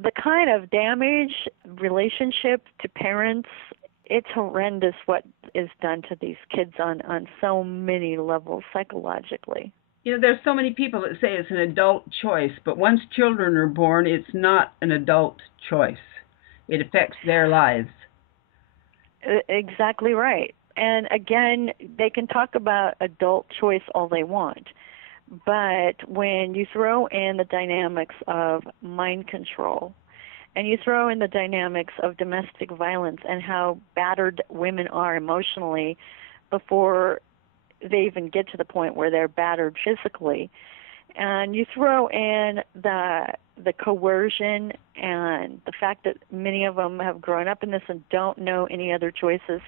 The kind of damage, relationship to parents, it's horrendous what is done to these kids on so many levels psychologically. You know, there's so many people that say it's an adult choice, but once children are born, it's not an adult choice. It affects their lives. Exactly right. And again, they can talk about adult choice all they want, but when you throw in the dynamics of mind control, and you throw in the dynamics of domestic violence and how battered women are emotionally before they even get to the point where they're battered physically, and you throw in the coercion and the fact that many of them have grown up in this and don't know any other choices,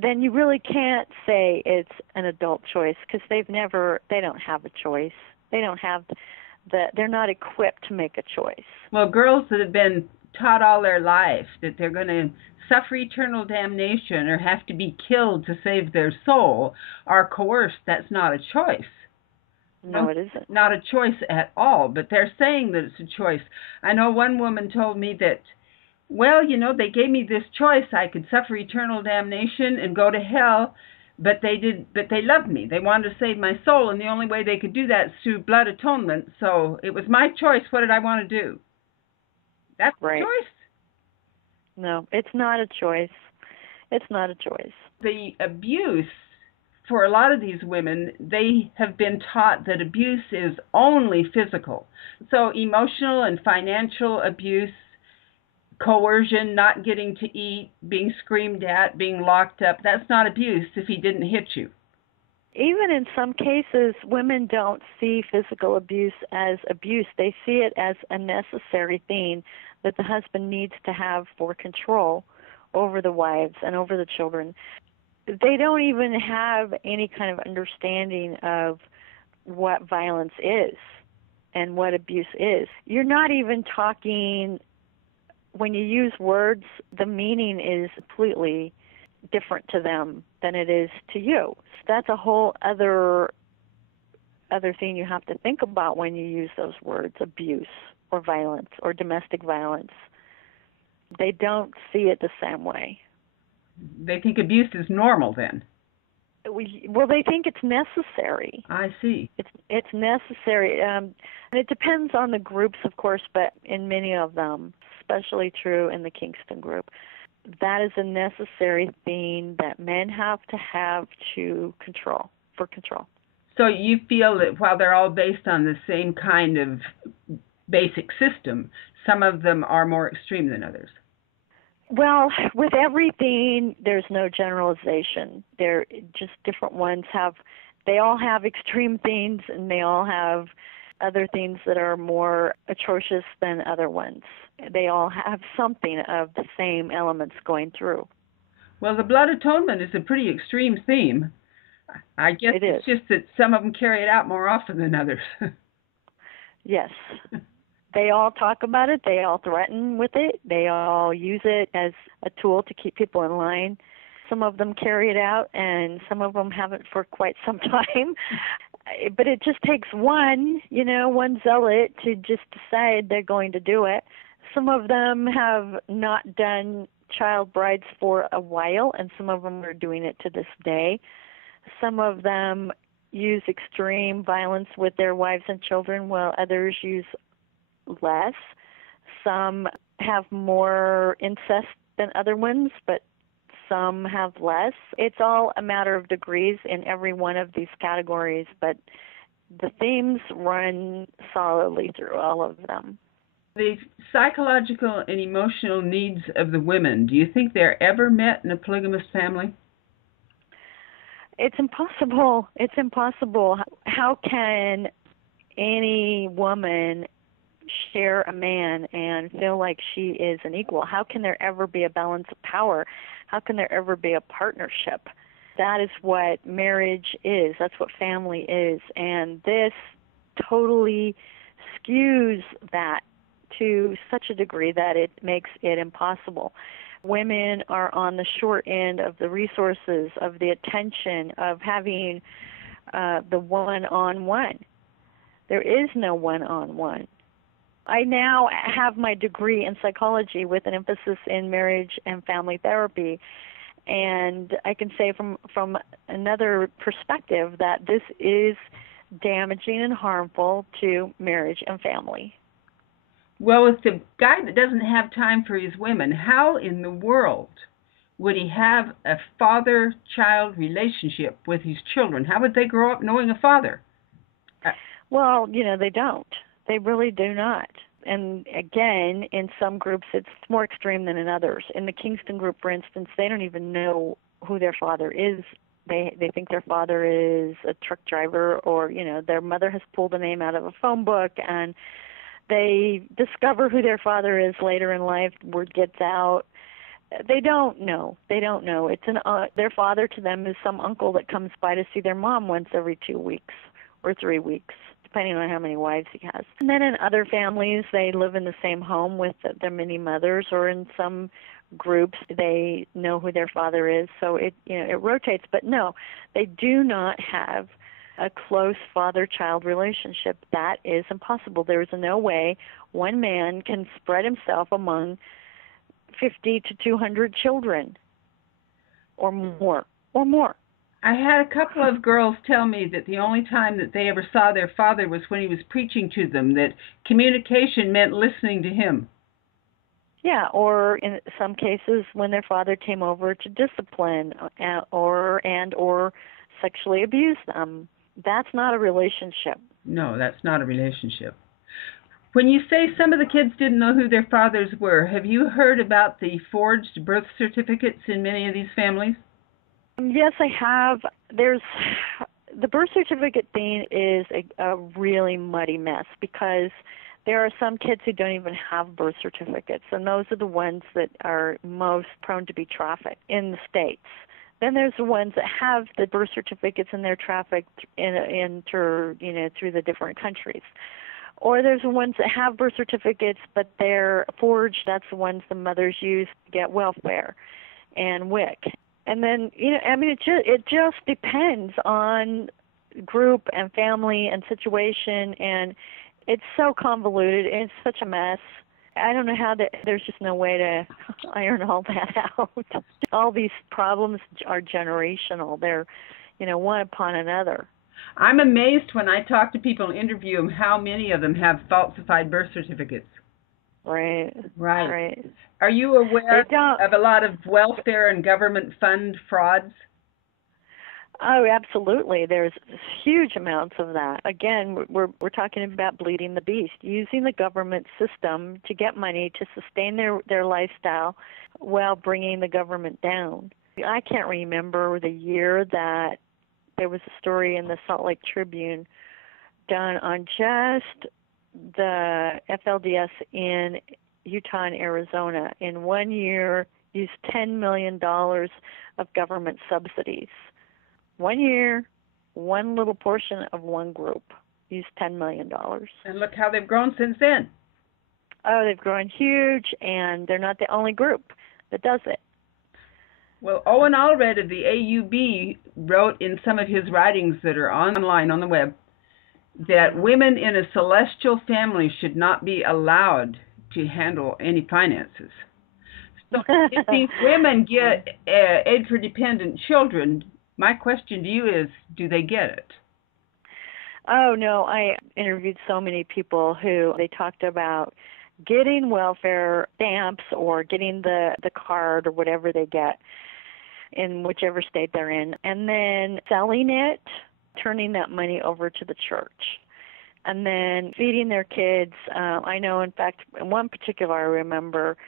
then you really can't say it's an adult choice, because they don't have a choice. They don't have they're not equipped to make a choice. Well, girls that have been taught all their life that they're going to suffer eternal damnation or have to be killed to save their soul are coerced. That's not a choice. No, it isn't. Not a choice at all, but they're saying that it's a choice. I know one woman told me that, well, you know, they gave me this choice. I could suffer eternal damnation and go to hell, but they loved me. They wanted to save my soul, and the only way they could do that is through blood atonement. So it was my choice. What did I want to do? That's right. a choice. No, it's not a choice. It's not a choice. The abuse, for a lot of these women, they have been taught that abuse is only physical. So emotional and financial abuse, coercion, not getting to eat, being screamed at, being locked up, that's not abuse if he didn't hit you. Even in some cases, women don't see physical abuse as abuse. They see it as a necessary thing that the husband needs to have for control over the wives and over the children. They don't even have any kind of understanding of what violence is and what abuse is. You're not even talking, when you use words, the meaning is completely different to them than it is to you. So that's a whole other thing you have to think about when you use those words, abuse or violence or domestic violence. They don't see it the same way. They think abuse is normal then. Well, they think it's necessary. I see. It's necessary. And it depends on the groups, of course, but in many of them, especially true in the Kingston group, that is a necessary thing that men have to control, for control. So you feel that while they're all based on the same kind of basic system, some of them are more extreme than others? Well, with everything, there's no generalization. They're just different ones they all have extreme things, and they all have other things that are more atrocious than other ones. They all have something of the same elements going through. Well, the blood atonement is a pretty extreme theme. I guess it's just that some of them carry it out more often than others. Yes. They all talk about it. They all threaten with it. They all use it as a tool to keep people in line. Some of them carry it out, and some of them haven't for quite some time. But it just takes one zealot to just decide they're going to do it. Some of them have not done child brides for a while, and some of them are doing it to this day. Some of them use extreme violence with their wives and children, while others use less. Some have more incest than other ones, but some have less. It's all a matter of degrees in every one of these categories, but the themes run solidly through all of them. The psychological and emotional needs of the women, do you think they're ever met in a polygamous family? It's impossible. It's impossible. How can any woman share a man and feel like she is an equal? How can there ever be a balance of power? How can there ever be a partnership? That is what marriage is. That's what family is. And this totally skews that to such a degree that it makes it impossible. Women are on the short end of the resources, of the attention, of having the one-on-one. There is no one-on-one. I now have my degree in psychology with an emphasis in marriage and family therapy. And I can say from another perspective that this is damaging and harmful to marriage and family. Well, if the guy that doesn't have time for his women, how in the world would he have a father-child relationship with his children? How would they grow up knowing a father? Well, they don't. They really do not. And again, in some groups, it's more extreme than in others. In the Kingston group, for instance, they don't even know who their father is. They think their father is a truck driver, or their mother has pulled a name out of a phone book, and they discover who their father is later in life. Word gets out. They don't know. It's their father to them is some uncle that comes by to see their mom once every 2 weeks or 3 weeks, depending on how many wives he has. And then in other families, they live in the same home with their many mothers, or in some groups, they know who their father is. So it rotates. But no, they do not have a close father-child relationship. That is impossible. There is no way one man can spread himself among 50 to 200 children or more. I had a couple of girls tell me that the only time that they ever saw their father was when he was preaching to them, that communication meant listening to him. Yeah, or in some cases when their father came over to discipline or sexually abuse them. That's not a relationship. No, that's not a relationship. When you say some of the kids didn't know who their fathers were, have you heard about the forged birth certificates in many of these families? Yes, I have. The birth certificate thing is a really muddy mess, because there are some kids who don't even have birth certificates, and those are the ones that are most prone to be trafficked in the States. Then there's the ones that have the birth certificates and they're trafficked through the different countries. Or there's the ones that have birth certificates but they're forged. That's the ones the mothers use to get welfare and WIC. And then it just depends on group and family and situation, and it's so convoluted and it's such a mess. I don't know there's just no way to iron all that out. All these problems are generational. They're, one upon another. I'm amazed when I talk to people and interview them how many of them have falsified birth certificates. Right. Are you aware of a lot of welfare and government fund frauds? Oh, absolutely. There's huge amounts of that. Again, we're talking about bleeding the beast, using the government system to get money to sustain their lifestyle while bringing the government down. I can't remember the year that there was a story in the Salt Lake Tribune done on just the FLDS in Utah and Arizona. In 1 year, used $10 million of government subsidies. 1 year, one little portion of one group used $10 million. And look how they've grown since then. Oh, they've grown huge, and they're not the only group that does it. Well, Owen Allred of the AUB wrote in some of his writings that are online on the web that women in a celestial family should not be allowed to handle any finances. So if these women get aid for dependent children, my question to you is, do they get it? Oh, no. I interviewed so many people who they talked about getting welfare stamps or getting the card or whatever they get in whichever state they're in, and then selling it, turning that money over to the church, and then feeding their kids. I know, in fact, one particular I remember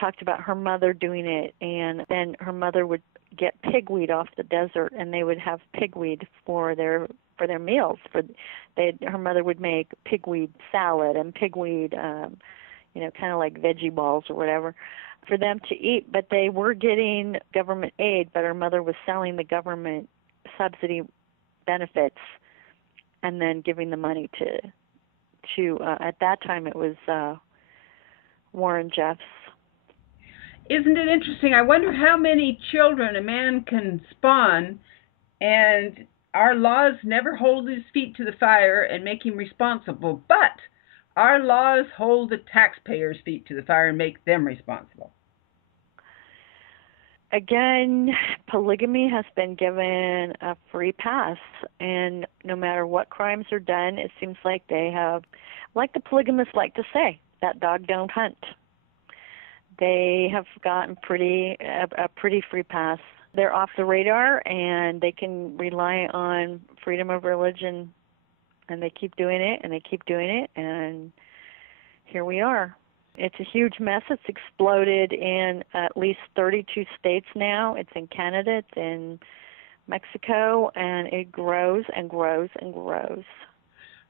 talked about her mother doing it, and then her mother would get pigweed off the desert, and they would have pigweed for their meals. Her mother would make pigweed salad and pigweed, kind of like veggie balls or whatever, for them to eat. But they were getting government aid, but her mother was selling the government subsidy benefits and then giving the money to at that time it was Warren Jeffs. Isn't it interesting? I wonder how many children a man can spawn, and our laws never hold his feet to the fire and make him responsible. But Our laws hold the taxpayers' feet to the fire and make them responsible. Again, polygamy has been given a free pass, and no matter what crimes are done, it seems like they have, like the polygamists like to say, that dog don't hunt. They have gotten a pretty free pass. They're off the radar, and they can rely on freedom of religion, and they keep doing it, and they keep doing it, and here we are. It's a huge mess. It's exploded in at least 32 states now. It's in Canada, it's in Mexico, and it grows and grows and grows.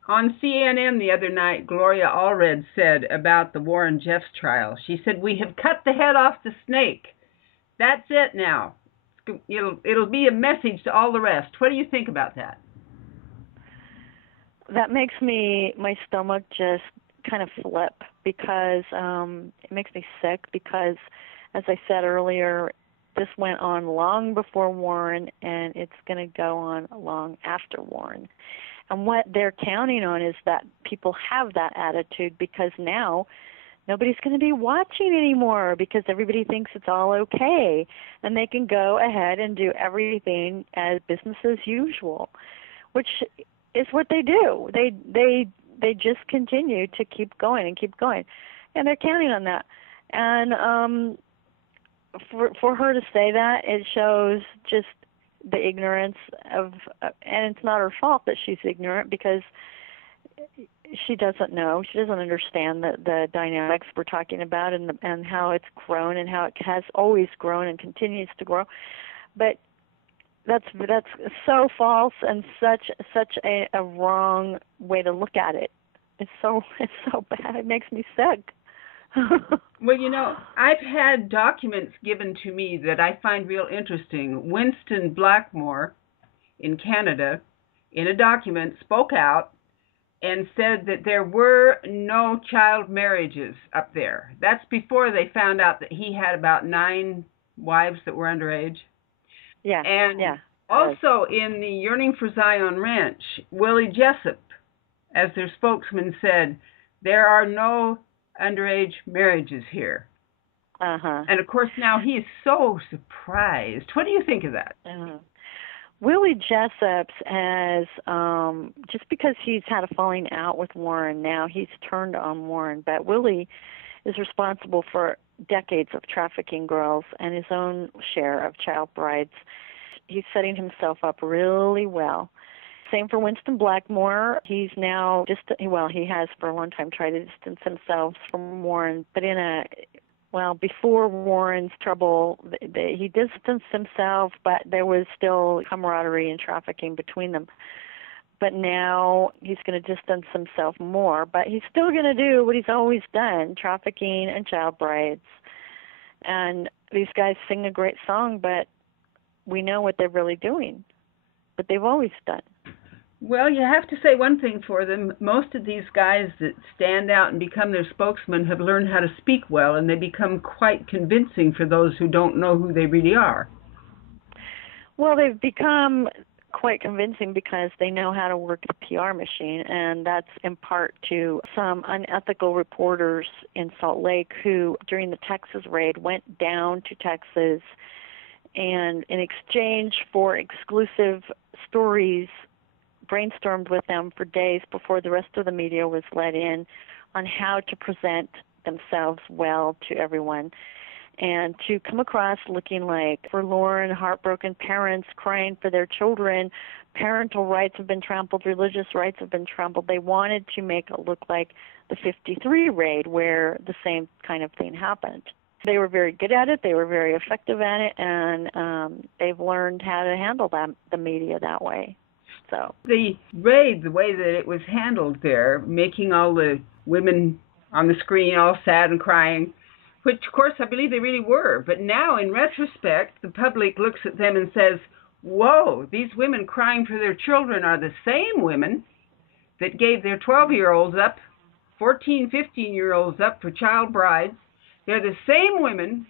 On CNN the other night, Gloria Allred said about the Warren Jeffs trial, she said, "We have cut the head off the snake. That's it now. It'll be a message to all the rest." What do you think about that? That makes my stomach just kind of flip, because it makes me sick, because, as I said earlier, this went on long before Warren, and it's going to go on long after Warren. And what they're counting on is that people have that attitude, because now nobody's going to be watching anymore, because everybody thinks it's all okay, and they can go ahead and do everything as business as usual, which is what they do. They just continue to keep going and keep going, and they're counting on that. And for her to say that, it shows just the ignorance of, and it's not her fault that she's ignorant, because she doesn't know. She doesn't understand the dynamics we're talking about, and how it's grown, and how it has always grown and continues to grow. But that's so false, and such a wrong way to look at it. It's so bad. It makes me sick. Well, I've had documents given to me that I find real interesting. Winston Blackmore in Canada, in a document, spoke out and said that there were no child marriages up there. That's before they found out that he had about 9 wives that were underage. Yeah. And yeah. Also in the Yearning for Zion Ranch, Willie Jessup, as their spokesman, said, there are no underage marriages here. And of course now he is so surprised. What do you think of that? Willie Jessup has, just because he's had a falling out with Warren, now he's turned on Warren, but Willie is responsible for decades of trafficking girls and his own share of child brides. He's setting himself up really well. Same for Winston Blackmore. He's now he has for a long time tried to distance himself from Warren, but before Warren's trouble, he distanced himself, but there was still camaraderie and trafficking between them. But now he's going to distance himself more, but he's still going to do what he's always done, trafficking and child brides. And these guys sing a great song, but we know what they're really doing, but they've always done. Well, you have to say one thing for them. Most of these guys that stand out and become their spokesman have learned how to speak well, and they become quite convincing for those who don't know who they really are. Well, they've become quite convincing because they know how to work the PR machine, and that's in part to some unethical reporters in Salt Lake who, during the Texas raid, went down to Texas and in exchange for exclusive stories, brainstormed with them for days before the rest of the media was let in on how to present themselves well to everyone, and to come across looking like forlorn, heartbroken parents crying for their children. Parental rights have been trampled, religious rights have been trampled. They wanted to make it look like the 53 raid, where the same kind of thing happened. They were very good at it, they were very effective at it, and they've learned how to handle the media that way. So the raid, the way that it was handled there, making all the women on the screen all sad and crying, which of course I believe they really were, but now in retrospect the public looks at them and says, whoa, these women crying for their children are the same women that gave their 12-year-olds up, 14, 15-year-olds up for child brides. They're the same women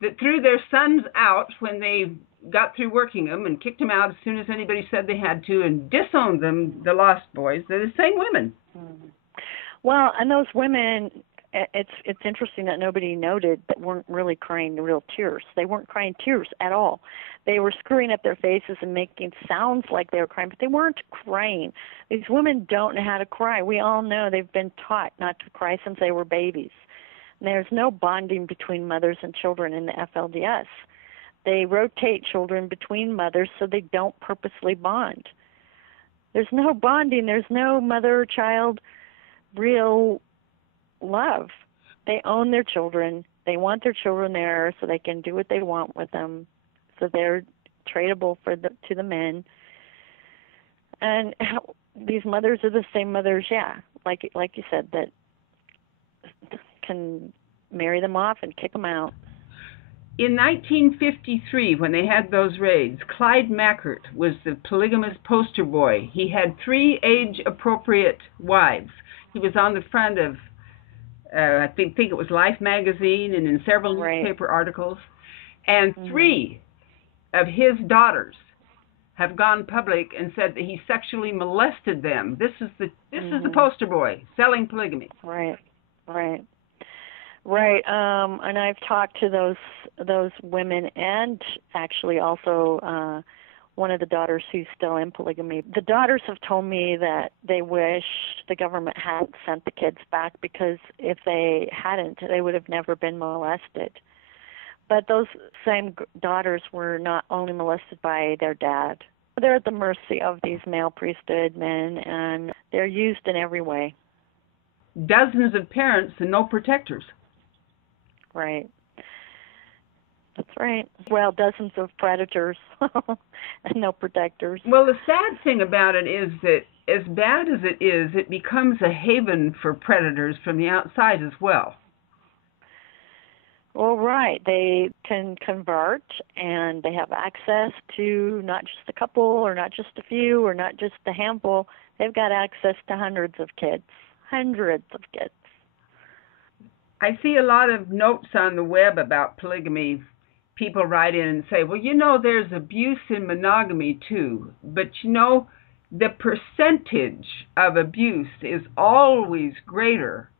that threw their sons out when they got through working them and kicked them out as soon as anybody said they had to, and disowned them, the Lost Boys. They're the same women. Well, and those women, it's interesting that nobody noted that weren't really crying real tears. They weren't crying tears at all. They were screwing up their faces and making sounds like they were crying, but they weren't crying. These women don't know how to cry. We all know they've been taught not to cry since they were babies. And there's no bonding between mothers and children in the FLDS. They rotate children between mothers so they don't purposely bond. There's no bonding. There's no mother-child real love. They own their children. They want their children there so they can do what they want with them. So they're tradable to the men. And these mothers are the same mothers, like you said, that can marry them off and kick them out. In 1953, when they had those raids, Clyde Mackert was the polygamous poster boy. He had 3 age-appropriate wives. He was on the front of, I think it was Life magazine and in several newspaper articles. And 3 of his daughters have gone public and said that he sexually molested them. This is the poster boy selling polygamy. Right. And I've talked to those women, and actually also one of the daughters who's still in polygamy. The daughters have told me that they wish the government hadn't sent the kids back, because if they hadn't, they would have never been molested. But those same daughters were not only molested by their dad. They're at the mercy of these male priesthood men, and they're used in every way. Dozens of parents and no protectors. Right. That's right. Well, dozens of predators and no protectors. Well, the sad thing about it is that as bad as it is, it becomes a haven for predators from the outside as well. Well, right. They can convert, and they have access to not just a couple or not just a few or not just a handful. They've got access to hundreds of kids. Hundreds of kids. I see a lot of notes on the web about polygamy. People write in and say, well, there's abuse in monogamy too. But, the percentage of abuse is always greater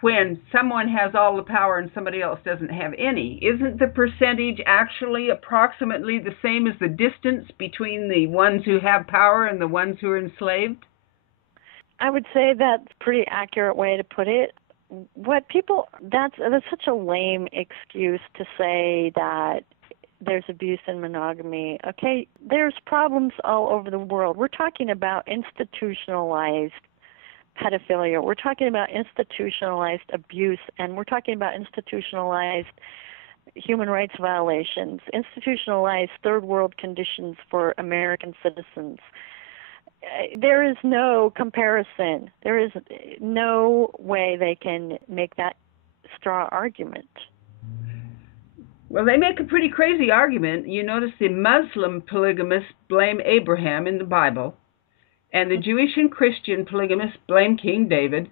when someone has all the power and somebody else doesn't have any. Isn't the percentage actually approximately the same as the distance between the ones who have power and the ones who are enslaved? I would say that's a pretty accurate way to put it. That's such a lame excuse to say that there's abuse in monogamy. Okay, there's problems all over the world. We're talking about institutionalized pedophilia. We're talking about institutionalized abuse, and we're talking about institutionalized human rights violations, institutionalized third world conditions for American citizens. There is no comparison. There is no way they can make that straw argument. Well, they make a pretty crazy argument. You notice the Muslim polygamists blame Abraham in the Bible, and the Jewish and Christian polygamists blame King David,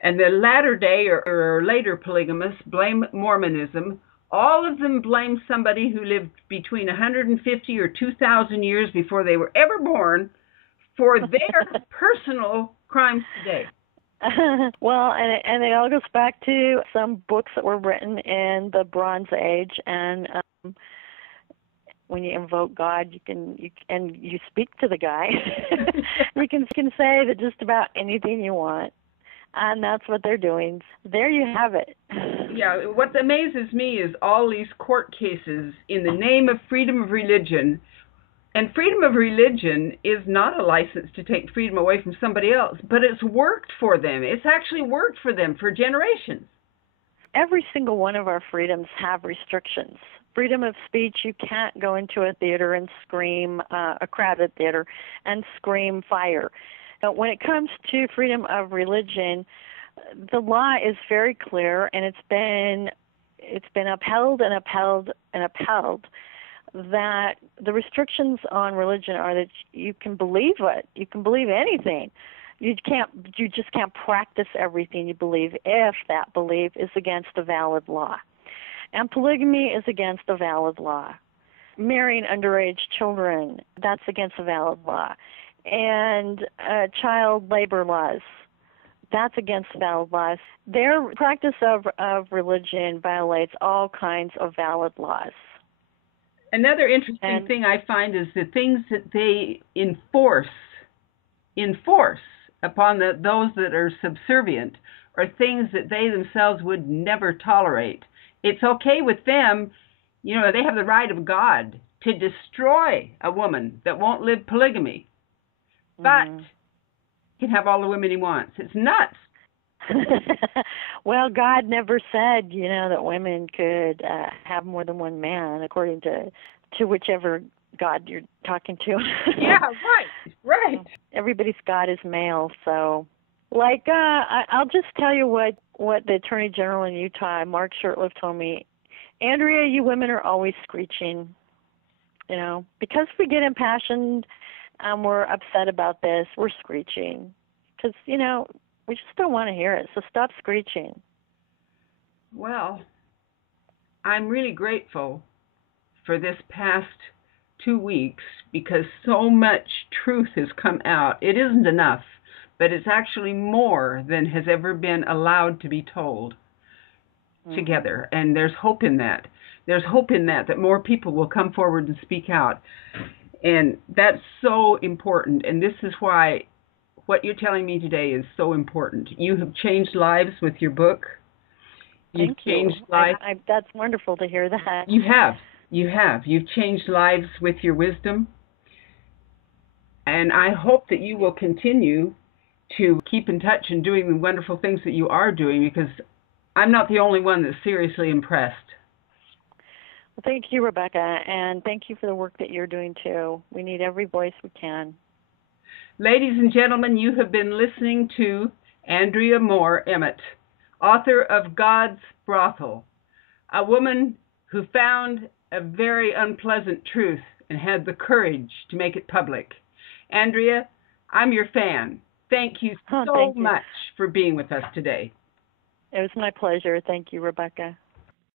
and the latter-day or later polygamists blame Mormonism. All of them blame somebody who lived between 150 or 2,000 years before they were ever born for their personal crimes today. Well, and it all goes back to some books that were written in the Bronze Age, and when you invoke God, you speak to the guy. You can say that just about anything you want, and that's what they're doing. There you have it. Yeah, what amazes me is all these court cases in the name of freedom of religion. And freedom of religion is not a license to take freedom away from somebody else, but it's worked for them. It's actually worked for them for generations. Every single one of our freedoms have restrictions. Freedom of speech, you can't go into a theater and scream, a crowded theater, and scream fire. But when it comes to freedom of religion, the law is very clear, and it's been upheld and upheld and upheld, that the restrictions on religion are that you can believe anything. You just can't practice everything you believe if that belief is against a valid law. And polygamy is against a valid law. Marrying underage children, that's against a valid law. And child labor laws, That's against valid laws. Their practice of religion violates all kinds of valid laws. Another interesting thing I find is the things that they enforce upon those that are subservient are things that they themselves would never tolerate. It's okay with them, you know, they have the right of God to destroy a woman that won't live polygamy, but he can have all the women he wants. It's nuts. Well, God never said, you know, that women could have more than one man, according to whichever God you're talking to. Yeah, right. Everybody's God is male, so like I'll just tell you what the Attorney General in Utah, Mark Shurtleff, told me. Andrea, you women are always screeching, you know, because we get impassioned, we're upset about this, we're screeching, because, you know, we just don't want to hear it, so stop screeching. Well, I'm really grateful for this past 2 weeks because so much truth has come out. It isn't enough, but it's actually more than has ever been allowed to be told together. And there's hope in that. There's hope in that more people will come forward and speak out. And that's so important. And this is why what you're telling me today is so important. You have changed lives with your book. You've changed lives. That's wonderful to hear that. You have. You've changed lives with your wisdom. And I hope that you will continue to keep in touch and doing the wonderful things that you are doing, because I'm not the only one that's seriously impressed. Well, thank you, Rebecca, and thank you for the work that you're doing, too. We need every voice we can. Ladies and gentlemen, you have been listening to Andrea Moore Emmett, author of God's Brothel, a woman who found a very unpleasant truth and had the courage to make it public. Andrea, I'm your fan. Thank you so much for being with us today. It was my pleasure. Thank you, Rebecca.